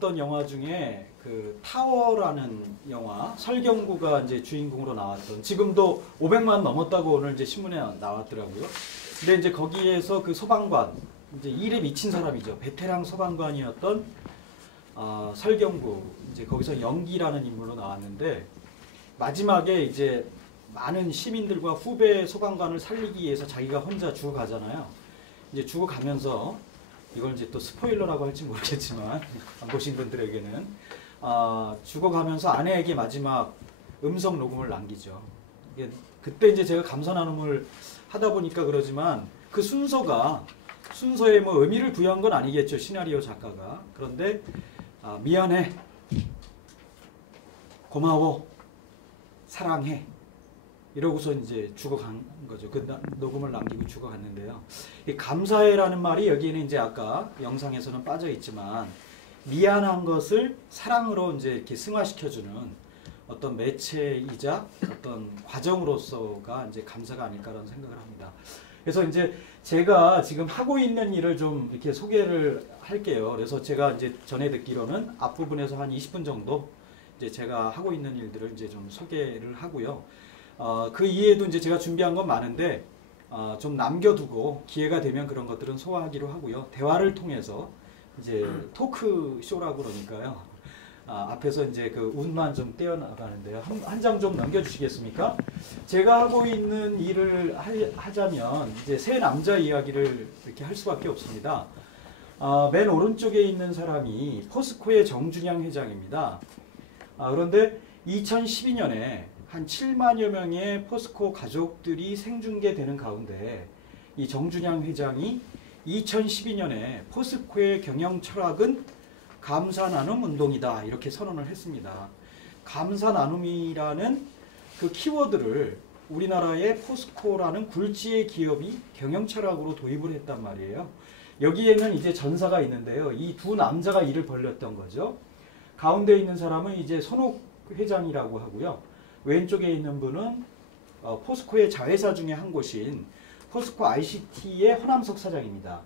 봤던 영화 중에 그 타워라는 영화, 설경구가 이제 주인공으로 나왔던, 지금도 500만 넘었다고 오늘 이제 신문에 나왔더라고요. 근데 이제 거기에서 그 소방관, 이제 일에 미친 사람이죠. 베테랑 소방관이었던 설경구, 이제 거기서 연기라는 인물로 나왔는데, 마지막에 이제 많은 시민들과 후배 소방관을 살리기 위해서 자기가 혼자 죽어가잖아요. 이제 죽어가면서, 이걸 이제 또 스포일러라고 할지 모르겠지만 안 보신 분들에게는 죽어가면서 아내에게 마지막 음성 녹음을 남기죠. 이게 그때 이제 제가 감사 나눔을 하다 보니까 그러지만 그 순서에 뭐 의미를 부여한 건 아니겠죠, 시나리오 작가가. 그런데 미안해, 고마워, 사랑해, 이러고서 이제 죽어간 거죠. 그 녹음을 남기고 죽어갔는데요. 이 감사해라는 말이 여기에는 이제 아까 영상에서는 빠져 있지만, 미안한 것을 사랑으로 이제 이렇게 승화시켜주는 어떤 매체이자 어떤 과정으로서가 이제 감사가 아닐까라는 생각을 합니다. 그래서 이제 제가 지금 하고 있는 일을 좀 이렇게 소개를 할게요. 그래서 제가 이제 전에 듣기로는 앞부분에서 한 20분 정도 이제 제가 하고 있는 일들을 이제 좀 소개를 하고요. 그 이외에도 이제 제가 준비한 건 많은데 좀 남겨두고 기회가 되면 그런 것들은 소화하기로 하고요. 대화를 통해서 이제 토크 쇼라고 그러니까요. 앞에서 이제 그 운만 좀 떼어나가는데요. 한 장 좀 넘겨주시겠습니까? 제가 하고 있는 일을 하자면 이제 세 남자 이야기를 이렇게 할 수밖에 없습니다. 맨 오른쪽에 있는 사람이 포스코의 정준양 회장입니다. 그런데 2012년에 한 7만여 명의 포스코 가족들이 생중계되는 가운데 이 정준양 회장이 2012년에 포스코의 경영 철학은 감사 나눔 운동이다, 이렇게 선언을 했습니다. 감사 나눔이라는 그 키워드를 우리나라의 포스코라는 굴지의 기업이 경영 철학으로 도입을 했단 말이에요. 여기에는 이제 전사가 있는데요. 이 두 남자가 일을 벌였던 거죠. 가운데 있는 사람은 이제 손옥 회장이라고 하고요. 왼쪽에 있는 분은 포스코의 자회사 중에 한 곳인 포스코 ICT의 허남석 사장입니다.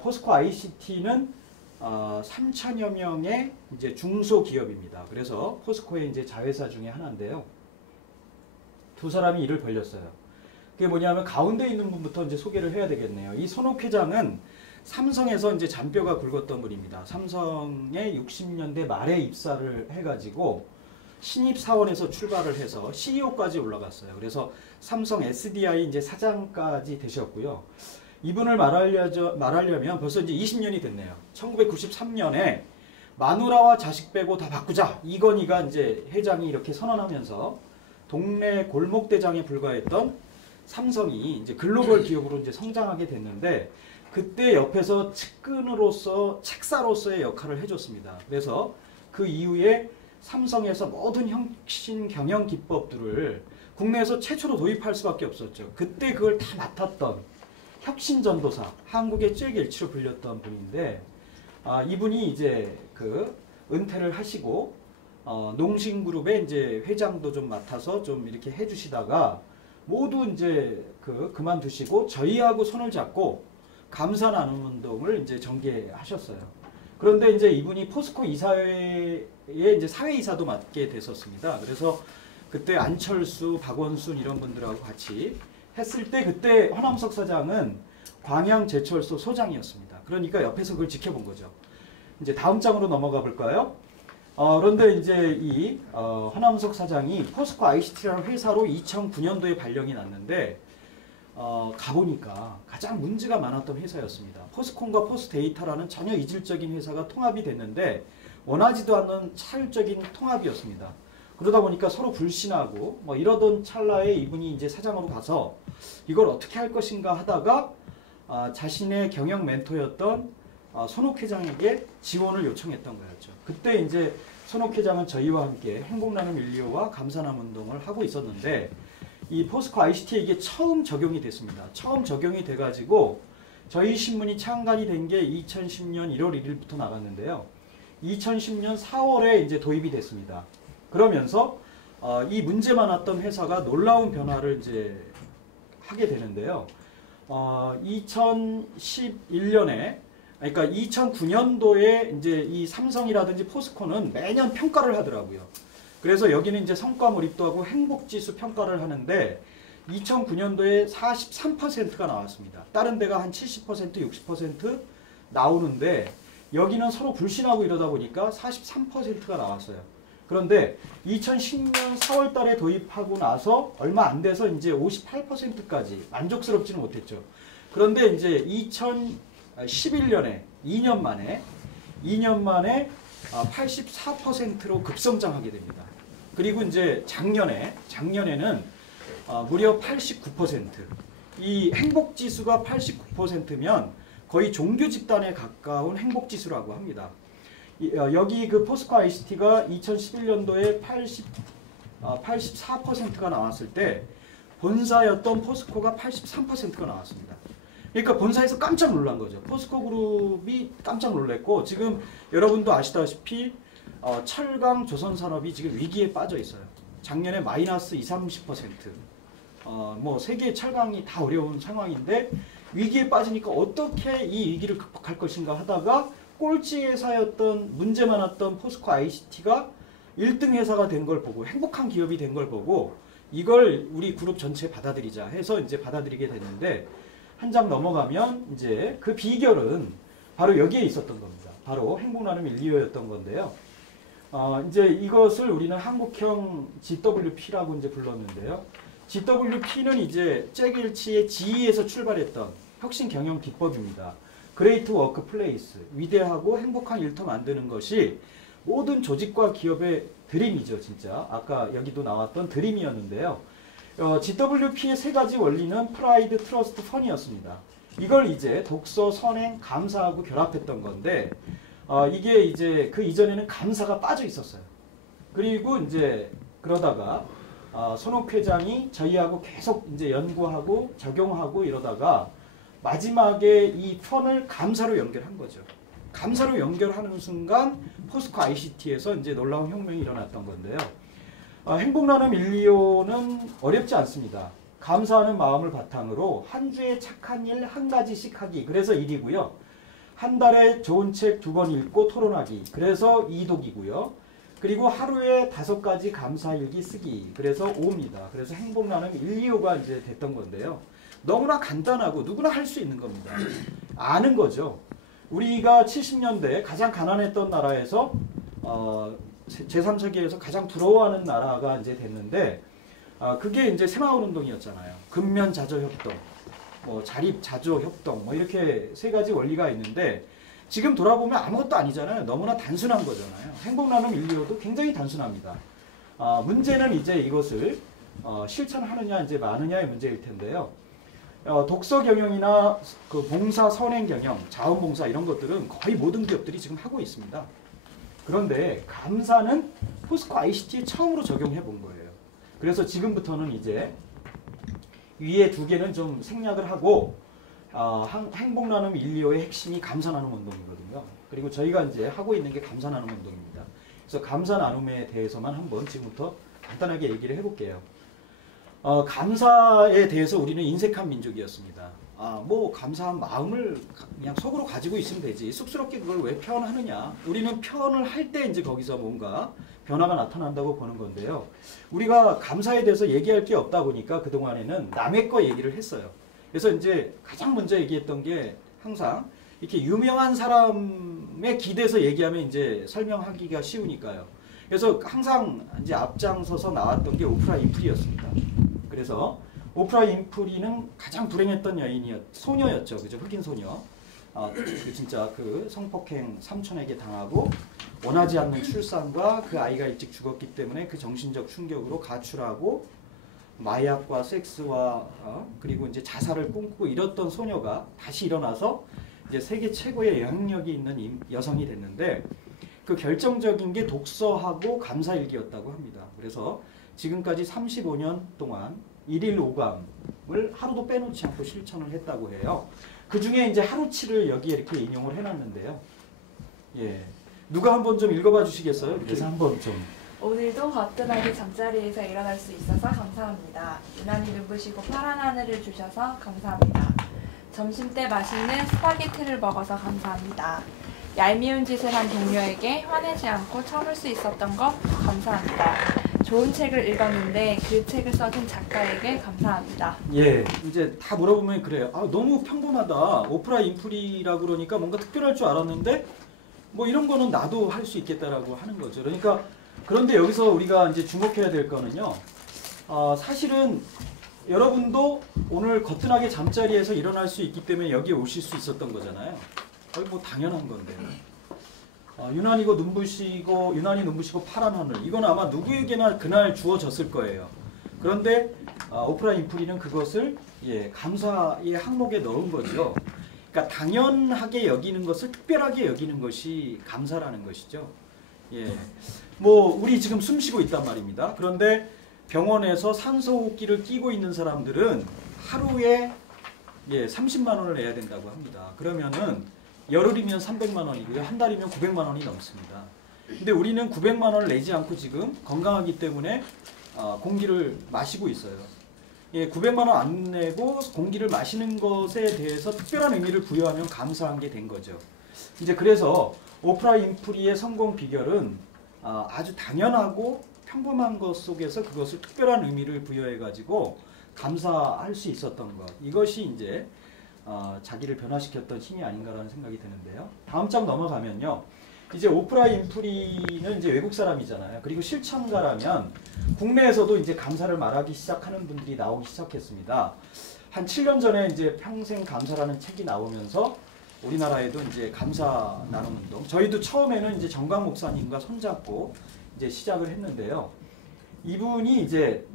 포스코 ICT는 3천여 명의 이제 중소기업입니다. 그래서 포스코의 이제 자회사 중에 하나인데요. 두 사람이 일을 벌렸어요. 그게 뭐냐면 가운데 있는 분부터 이제 소개를 해야 되겠네요. 이 손옥 회장은 삼성에서 이제 잔뼈가 굵었던 분입니다. 삼성에 60년대 말에 입사를 해가지고 신입 사원에서 출발을 해서 CEO까지 올라갔어요. 그래서 삼성 SDI 이제 사장까지 되셨고요. 이분을 말하려면 벌써 이제 20년이 됐네요. 1993년에 마누라와 자식 빼고 다 바꾸자, 이건희가 이제 회장이 이렇게 선언하면서 동네 골목대장에 불과했던 삼성이 이제 글로벌 기업으로 이제 성장하게 됐는데, 그때 옆에서 측근으로서 책사로서의 역할을 해줬습니다. 그래서 그 이후에 삼성에서 모든 혁신 경영 기법들을 국내에서 최초로 도입할 수밖에 없었죠. 그때 그걸 다 맡았던 혁신전도사, 한국의 쨘일치로 불렸던 분인데, 이분이 이제 그 은퇴를 하시고 농신그룹의 이제 회장도 좀 맡아서 좀 이렇게 해주시다가 모두 이제 그만두시고 저희하고 손을 잡고 감사 나눔 운동을 이제 전개하셨어요. 그런데 이제 이분이 포스코 이사회의 이제 사회이사도 맡게 됐었습니다. 그래서 그때 안철수, 박원순 이런 분들하고 같이 했을 때, 그때 허남석 사장은 광양제철소 소장이었습니다. 그러니까 옆에서 그걸 지켜본 거죠. 이제 다음 장으로 넘어가 볼까요? 그런데 이제 이 허남석 사장이 포스코 ICT라는 회사로 2009년도에 발령이 났는데, 가보니까 가장 문제가 많았던 회사였습니다. 포스콘과 포스데이터라는 전혀 이질적인 회사가 통합이 됐는데 원하지도 않는 차율적인 통합이었습니다. 그러다 보니까 서로 불신하고 뭐 이러던 찰나에 이분이 이제 사장으로 가서 이걸 어떻게 할 것인가 하다가 자신의 경영 멘토였던 손옥 회장에게 지원을 요청했던 거였죠. 그때 이제 손옥 회장은 저희와 함께 행복나눔 125와 감사나눔 운동을 하고 있었는데, 이 포스코 ICT에 이게 처음 적용이 됐습니다. 처음 적용이 돼가지고 저희 신문이 창간이 된 게 2010년 1월 1일부터 나갔는데요. 2010년 4월에 이제 도입이 됐습니다. 그러면서 이 문제 많았던 회사가 놀라운 변화를 이제 하게 되는데요. 2011년에 그러니까 2009년도에 이제 이 삼성이라든지 포스코는 매년 평가를 하더라고요. 그래서 여기는 이제 성과 몰입도 하고 행복지수 평가를 하는데 2009년도에 43%가 나왔습니다. 다른 데가 한 70%, 60% 나오는데 여기는 서로 불신하고 이러다 보니까 43%가 나왔어요. 그런데 2010년 4월 달에 도입하고 나서 얼마 안 돼서 이제 58%까지 만족스럽지는 못했죠. 그런데 이제 2011년에 2년 만에 84%로 급성장하게 됩니다. 그리고 이제 작년에는 무려 89%. 이 행복지수가 89%면 거의 종교 집단에 가까운 행복지수라고 합니다. 여기 그 포스코 ICT가 2011년도에 84%가 나왔을 때 본사였던 포스코가 83%가 나왔습니다. 그러니까 본사에서 깜짝 놀란 거죠. 포스코 그룹이 깜짝 놀랐고 지금 여러분도 아시다시피 철강 조선산업이 지금 위기에 빠져 있어요. 작년에 마이너스 20, 30%. 뭐 세계 철강이 다 어려운 상황인데 위기에 빠지니까 어떻게 이 위기를 극복할 것인가 하다가 꼴찌 회사였던 문제 많았던 포스코 ICT가 1등 회사가 된 걸 보고 행복한 기업이 된 걸 보고 이걸 우리 그룹 전체에 받아들이자 해서 이제 받아들이게 됐는데 한 장 넘어가면 이제 그 비결은 바로 여기에 있었던 겁니다. 바로 행복나눔 1, 2호였던 건데요. 이제 이것을 우리는 한국형 GWP라고 이제 불렀는데요. GWP는 이제 잭 웰치의 G에서 출발했던 혁신 경영 기법입니다. 그레이트 워크 플레이스, 위대하고 행복한 일터 만드는 것이 모든 조직과 기업의 드림이죠, 진짜. 아까 여기도 나왔던 드림이었는데요. GWP의 세 가지 원리는 프라이드, 트러스트, 펀이었습니다. 이걸 이제 독서, 선행, 감사하고 결합했던 건데, 이게 이제 그 이전에는 감사가 빠져 있었어요. 그리고 이제 그러다가 손옥 회장이 저희하고 계속 이제 연구하고 적용하고 이러다가 마지막에 이 펀을 감사로 연결한 거죠. 감사로 연결하는 순간 포스코 ICT에서 이제 놀라운 혁명이 일어났던 건데요. 행복나눔 1, 2호는 어렵지 않습니다. 감사하는 마음을 바탕으로 한 주에 착한 일 한 가지씩 하기. 그래서 1이고요. 한 달에 좋은 책 2권 읽고 토론하기. 그래서 2독이고요. 그리고 하루에 5가지 감사일기 쓰기. 그래서 5입니다. 그래서 행복나눔 1, 2호가 이제 됐던 건데요. 너무나 간단하고 누구나 할 수 있는 겁니다. 아는 거죠. 우리가 70년대 가장 가난했던 나라에서 제3세계에서 가장 부러워하는 나라가 이제 됐는데 그게 이제 새마을 운동이었잖아요. 근면 자조 협동, 뭐 자립 자조 협동, 뭐 이렇게 세 가지 원리가 있는데 지금 돌아보면 아무것도 아니잖아요. 너무나 단순한 거잖아요. 행복나눔 1, 2호도 굉장히 단순합니다. 문제는 이제 이것을 실천하느냐 이제 마느냐의 문제일 텐데요. 독서 경영이나 그 봉사 선행 경영, 자원봉사 이런 것들은 거의 모든 기업들이 지금 하고 있습니다. 그런데 감사는 포스코 ICT에 처음으로 적용해 본 거예요. 그래서 지금부터는 이제 위에 2개는 좀 생략을 하고 행복나눔 1, 2호의 핵심이 감사나눔 운동이거든요. 그리고 저희가 이제 하고 있는 게 감사나눔 운동입니다. 그래서 감사나눔에 대해서만 한번 지금부터 간단하게 얘기를 해볼게요. 감사에 대해서 우리는 인색한 민족이었습니다. 뭐 감사한 마음을 그냥 속으로 가지고 있으면 되지. 쑥스럽게 그걸 왜 표현하느냐. 우리는 표현을 할 때 이제 거기서 뭔가 변화가 나타난다고 보는 건데요. 우리가 감사에 대해서 얘기할 게 없다 보니까 그동안에는 남의 거 얘기를 했어요. 그래서 이제 가장 먼저 얘기했던 게 항상 이렇게 유명한 사람에 기대서 얘기하면 이제 설명하기가 쉬우니까요. 그래서 항상 이제 앞장서서 나왔던 게 오프라 윈프리였습니다. 그래서 오프라 윈프리는 가장 불행했던 소녀였죠. 그죠? 흑인 소녀. 진짜 그 성폭행 삼촌에게 당하고 원하지 않는 출산과 그 아이가 일찍 죽었기 때문에 그 정신적 충격으로 가출하고 마약과 섹스와 그리고 이제 자살을 꿈꾸고 이랬던 소녀가 다시 일어나서 이제 세계 최고의 영향력이 있는 여성이 됐는데 그 결정적인 게 독서하고 감사일기였다고 합니다. 그래서 지금까지 35년 동안 1일 5감을 하루도 빼놓지 않고 실천을 했다고 해요. 그 중에 이제 하루치를 여기에 이렇게 인용을 해놨는데요. 예, 누가 한번 좀 읽어봐 주시겠어요? 그래서 한번 좀. 오늘도 화끈하게 잠자리에서 일어날 수 있어서 감사합니다. 유난히 눈부시고 파란 하늘을 주셔서 감사합니다. 점심때 맛있는 스파게티를 먹어서 감사합니다. 얄미운 짓을 한 동료에게 화내지 않고 참을 수 있었던 거 감사합니다. 좋은 책을 읽었는데 그 책을 써준 작가에게 감사합니다. 예, 이제 다 물어보면 그래요. 아, 너무 평범하다. 오프라 인프리라고 그러니까 뭔가 특별할 줄 알았는데 뭐 이런 거는 나도 할 수 있겠다라고 하는 거죠. 그러니까 그런데 여기서 우리가 이제 주목해야 될 거는요. 사실은 여러분도 오늘 거뜬하게 잠자리에서 일어날 수 있기 때문에 여기에 오실 수 있었던 거잖아요. 거의 뭐 당연한 건데. 유난히 눈부시고 파란 하늘. 이건 아마 누구에게나 그날 주어졌을 거예요. 그런데 오프라 인프리는 그것을 감사의 항목에 넣은 거죠. 그러니까 당연하게 여기는 것을 특별하게 여기는 것이 감사라는 것이죠. 뭐 우리 지금 숨 쉬고 있단 말입니다. 그런데 병원에서 산소호흡기를 끼고 있는 사람들은 하루에 30만 원을 내야 된다고 합니다. 그러면은 열흘이면 300만 원이고요. 한 달이면 900만 원이 넘습니다. 근데 우리는 900만 원을 내지 않고 지금 건강하기 때문에 공기를 마시고 있어요. 900만 원 안 내고 공기를 마시는 것에 대해서 특별한 의미를 부여하면 감사한 게 된 거죠. 이제 그래서 오프라 인프리의 성공 비결은 아주 당연하고 평범한 것 속에서 그것을 특별한 의미를 부여해가지고 감사할 수 있었던 것. 이것이 이제 자기를 변화시켰던 힘이 아닌가라는 생각이 드는데요. 다음 장 넘어가면요. 이제 오프라 인프리는 이제 외국 사람이잖아요. 그리고 실천가라면 국내에서도 이제 감사를 말하기 시작하는 분들이 나오기 시작했습니다. 한 7년 전에 이제 평생 감사라는 책이 나오면서 우리나라에도 이제 감사 나눔 운동. 저희도 처음에는 이제 정광 목사님과 손잡고 이제 시작을 했는데요. 이분이 이제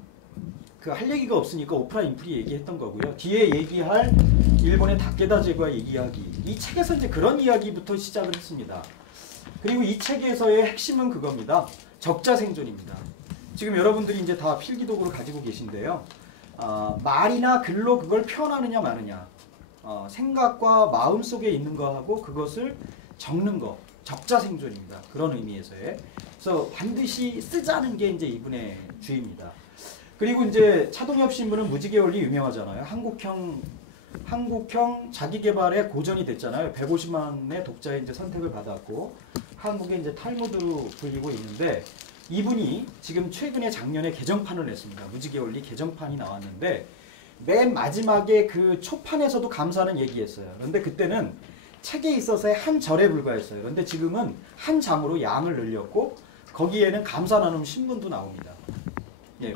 할 얘기가 없으니까 오프라 인프리 얘기했던 거고요. 뒤에 얘기할 일본의 다케다 제과의 이야기. 이 책에서 이제 그런 이야기부터 시작을 했습니다. 그리고 이 책에서의 핵심은 그겁니다. 적자 생존입니다. 지금 여러분들이 이제 다 필기도구를 가지고 계신데요. 말이나 글로 그걸 표현하느냐 마느냐. 생각과 마음 속에 있는 거하고 그것을 적는 거. 적자 생존입니다. 그런 의미에서의. 그래서 반드시 쓰자는 게 이제 이분의 주의입니다. 그리고 이제 차동엽 신부는 무지개 원리 유명하잖아요. 한국형 자기개발의 고전이 됐잖아요. 150만의 독자의 이제 선택을 받았고 한국의 이제 탈무드로 불리고 있는데 이분이 지금 최근에 작년에 개정판을 냈습니다. 무지개 원리 개정판이 나왔는데 맨 마지막에 그 초판에서도 감사는 얘기했어요. 그런데 그때는 책에 있어서의 한 절에 불과했어요. 그런데 지금은 한 장으로 양을 늘렸고 거기에는 감사 나눔 신문도 나옵니다.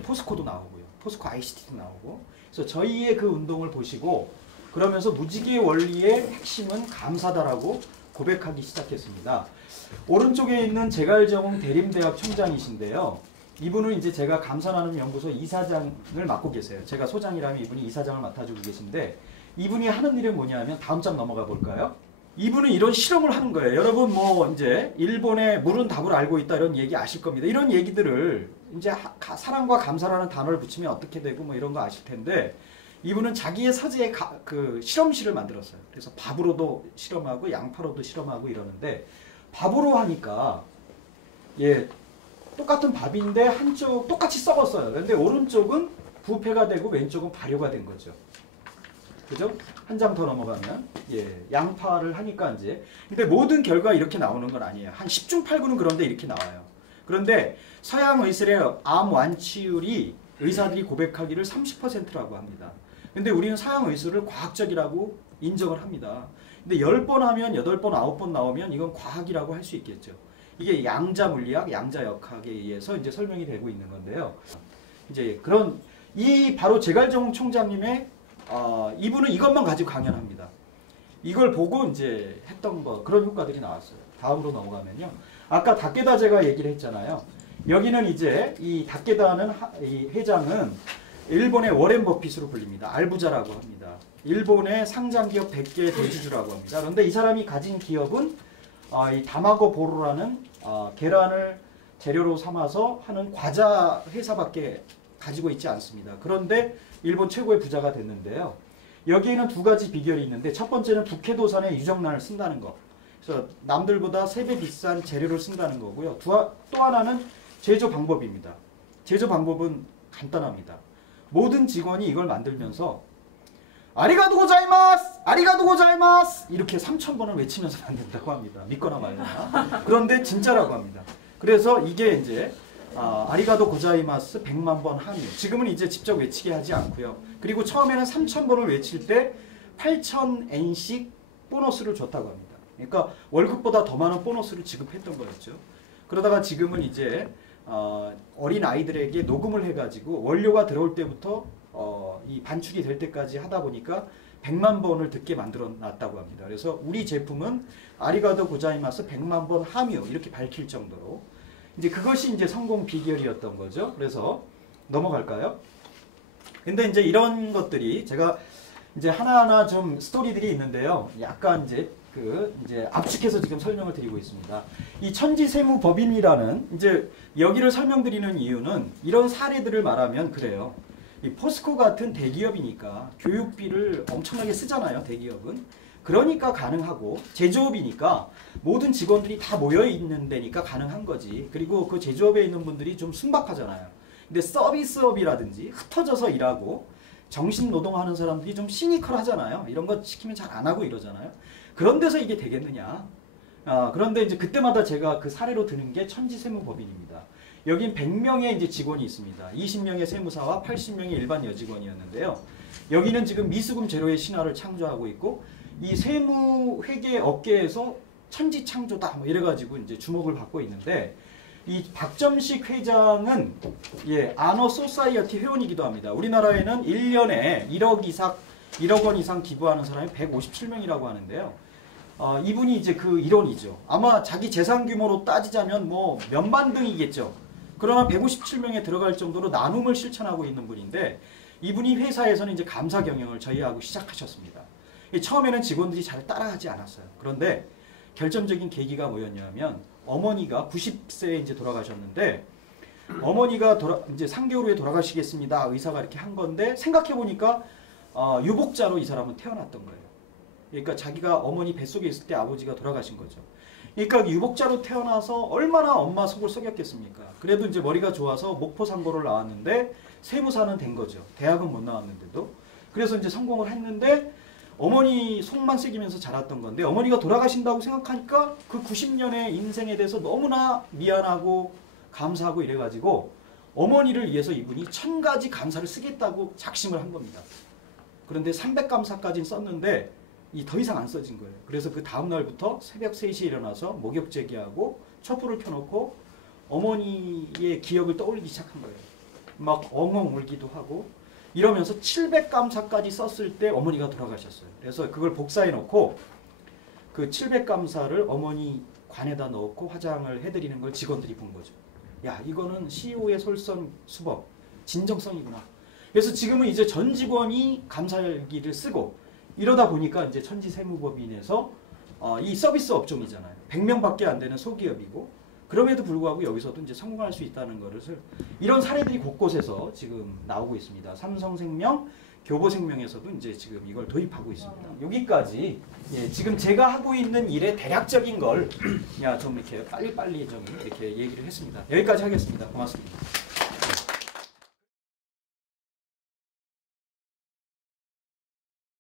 포스코도 나오고요. 포스코 ICT도 나오고. 그래서 저희의 그 운동을 보시고 그러면서 무지개 원리의 핵심은 감사다라고 고백하기 시작했습니다. 오른쪽에 있는 제갈정웅 대림대학 총장이신데요. 이분은 이제 제가 감사나눔 연구소 이사장을 맡고 계세요. 제가 소장이라면 이분이 이사장을 맡아주고 계신데 이분이 하는 일은 뭐냐면 다음 장 넘어가 볼까요? 이분은 이런 실험을 하는 거예요. 여러분 뭐 이제 일본의 물은 답을 알고 있다 이런 얘기 아실 겁니다. 이런 얘기들을 이제 사랑과 감사라는 단어를 붙이면 어떻게 되고 뭐 이런 거 아실 텐데 이분은 자기의 서재에 그 실험실을 만들었어요. 그래서 밥으로도 실험하고 양파로도 실험하고 이러는데 밥으로 하니까 똑같은 밥인데 한쪽 똑같이 썩었어요. 그런데 오른쪽은 부패가 되고 왼쪽은 발효가 된 거죠. 그죠? 한 장 더 넘어가면 양파를 하니까 이제 근데 모든 결과 이렇게 나오는 건 아니에요. 한 10중 8구는 그런데 이렇게 나와요. 그런데 서양 의술의 암 완치율이 의사들이 고백하기를 30%라고 합니다. 근데 우리는 서양 의술을 과학적이라고 인정을 합니다. 근데 10번 하면 8번, 9번 나오면 이건 과학이라고 할 수 있겠죠. 이게 양자 물리학, 양자 역학에 의해서 이제 설명이 되고 있는 건데요. 이제 그런 바로 제갈정웅 총장님의 이분은 이것만 가지고 강연합니다. 이걸 보고 이제 했던 그런 효과들이 나왔어요. 다음으로 넘어가면요. 아까 다케다 제가 얘기를 했잖아요. 여기는 이제 이 다케다는 이 회장은 일본의 워렌 버핏으로 불립니다. 알부자라고 합니다. 일본의 상장기업 100개 대주주라고 합니다. 그런데 이 사람이 가진 기업은 이 다마고 보로라는 계란을 재료로 삼아서 하는 과자 회사밖에 가지고 있지 않습니다. 그런데 일본 최고의 부자가 됐는데요. 여기에는 두 가지 비결이 있는데 첫 번째는 북해도산의 유정란을 쓴다는 거. 그래서 남들보다 3배 비싼 재료를 쓴다는 거고요. 또 하나는 제조 방법입니다. 제조 방법은 간단합니다. 모든 직원이 이걸 만들면서 아리가도 고자이마스! 아리가도 고자이마스! 이렇게 3,000번을 외치면서 만든다고 합니다. 믿거나 말거나. 그런데 진짜라고 합니다. 그래서 이게 이제 아리가도 고자이마스 100만 번 함유. 지금은 이제 직접 외치게 하지 않고요. 그리고 처음에는 3,000번을 외칠 때 8,000엔씩 보너스를 줬다고 합니다. 그러니까 월급보다 더 많은 보너스를 지급했던 거였죠. 그러다가 지금은 이제 어린 아이들에게 녹음을 해가지고 원료가 들어올 때부터 이 반출이 될 때까지 하다 보니까 100만 번을 듣게 만들어 놨다고 합니다. 그래서 우리 제품은 아리가도 고자이마스 100만 번 함유 이렇게 밝힐 정도로 이제 그것이 이제 성공 비결이었던 거죠. 그래서 넘어갈까요? 근데 이제 이런 것들이 제가 이제 하나하나 좀 스토리들이 있는데요. 약간 이제 압축해서 지금 설명을 드리고 있습니다. 이 천지세무법인이라는 이제 여기를 설명드리는 이유는 이런 사례들을 말하면 그래요. 이 포스코 같은 대기업이니까 교육비를 엄청나게 쓰잖아요. 대기업은. 그러니까 가능하고 제조업이니까 모든 직원들이 다 모여 있는 데니까 가능한 거지. 그리고 그 제조업에 있는 분들이 좀 순박하잖아요. 근데 서비스업이라든지 흩어져서 일하고 정신 노동하는 사람들이 좀 시니컬하잖아요. 이런 거 시키면 잘 안 하고 이러잖아요. 그런 데서 이게 되겠느냐. 그런데 이제 그때마다 제가 그 사례로 드는 게 천지세무법인입니다. 여긴 100명의 이제 직원이 있습니다. 20명의 세무사와 80명의 일반 여직원이었는데요. 여기는 지금 미수금 제로의 신화를 창조하고 있고 이 세무 회계 업계에서 천지 창조다 뭐 이래가지고 이제 주목을 받고 있는데 이 박점식 회장은 아너 소사이어티 회원이기도 합니다. 우리나라에는 1년에 1억 원 이상 기부하는 사람이 157명이라고 하는데요. 이분이 이제 그 일원이죠. 아마 자기 재산 규모로 따지자면 뭐 몇만 등이겠죠. 그러나 157명에 들어갈 정도로 나눔을 실천하고 있는 분인데 이분이 회사에서는 이제 감사 경영을 저희하고 시작하셨습니다. 처음에는 직원들이 잘 따라하지 않았어요. 그런데 결정적인 계기가 뭐였냐면 어머니가 90세에 이제 돌아가셨는데 어머니가 이제 3개월 후에 돌아가시겠습니다. 의사가 이렇게 한 건데 생각해 보니까 유복자로 이 사람은 태어났던 거예요. 그러니까 자기가 어머니 뱃속에 있을 때 아버지가 돌아가신 거죠. 그러니까 유복자로 태어나서 얼마나 엄마 속을 썩였겠습니까? 그래도 이제 머리가 좋아서 목포상고를 나왔는데 세무사는 된 거죠. 대학은 못 나왔는데도. 그래서 이제 성공을 했는데 어머니 속만 새기면서 자랐던 건데 어머니가 돌아가신다고 생각하니까 그 90년의 인생에 대해서 너무나 미안하고 감사하고 이래가지고 어머니를 위해서 이분이 1000가지 감사를 쓰겠다고 작심을 한 겁니다. 그런데 300감사까지는 썼는데 더 이상 안 써진 거예요. 그래서 그 다음날부터 새벽 3시에 일어나서 목욕 제기하고 촛불을 켜놓고 어머니의 기억을 떠올리기 시작한 거예요. 막 엉엉 울기도 하고 이러면서 700감사까지 썼을 때 어머니가 돌아가셨어요. 그래서 그걸 복사해 놓고 그 700감사를 어머니 관에다 넣고 화장을 해드리는 걸 직원들이 본 거죠. 야, 이거는 CEO의 솔선수범, 진정성이구나. 그래서 지금은 이제 전 직원이 감사일기를 쓰고 이러다 보니까 이제 천지세무법인에서 이 서비스 업종이잖아요. 100명밖에 안 되는 소기업이고 그럼에도 불구하고 여기서도 이제 성공할 수 있다는 것을 이런 사례들이 곳곳에서 지금 나오고 있습니다. 삼성생명, 교보생명에서도 이제 지금 이걸 도입하고 있습니다. 여기까지 지금 제가 하고 있는 일의 대략적인 걸 좀 이렇게 빨리빨리 좀 이렇게 얘기를 했습니다. 여기까지 하겠습니다. 고맙습니다.